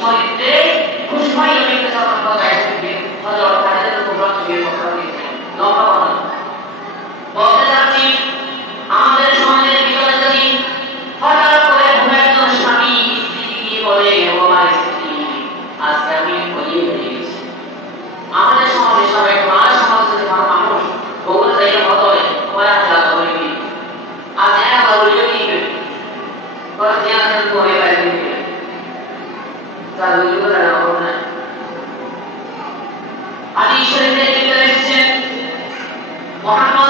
চরিত্রে খুশমাই নবীকে যখন কথায় শুনবে হযরত খালিদ কুবরা থেকে কথা দিয়েছেন লম্বা কথা বলতে যাচ্ছি আমাদের সমাজের ভিতরে যদি হঠাৎ করে কোনো একজন স্বামী স্ত্রীকে বলে ও আমার স্ত্রী আজকে আমি বলিয়ে হয়ে গেছি আমাদের সমাজে সবাই আমাদের সমাজে যদি কোনো মানুষ বহু জায়গায় বদলে তোমার হাজার বলে কি আজ এক বলে কি করে ধ্যান ধ্যান করে বাইরে তার বুঝতে পারে না হাদিস শরীফে যেটা এসেছে মুহাম্মদ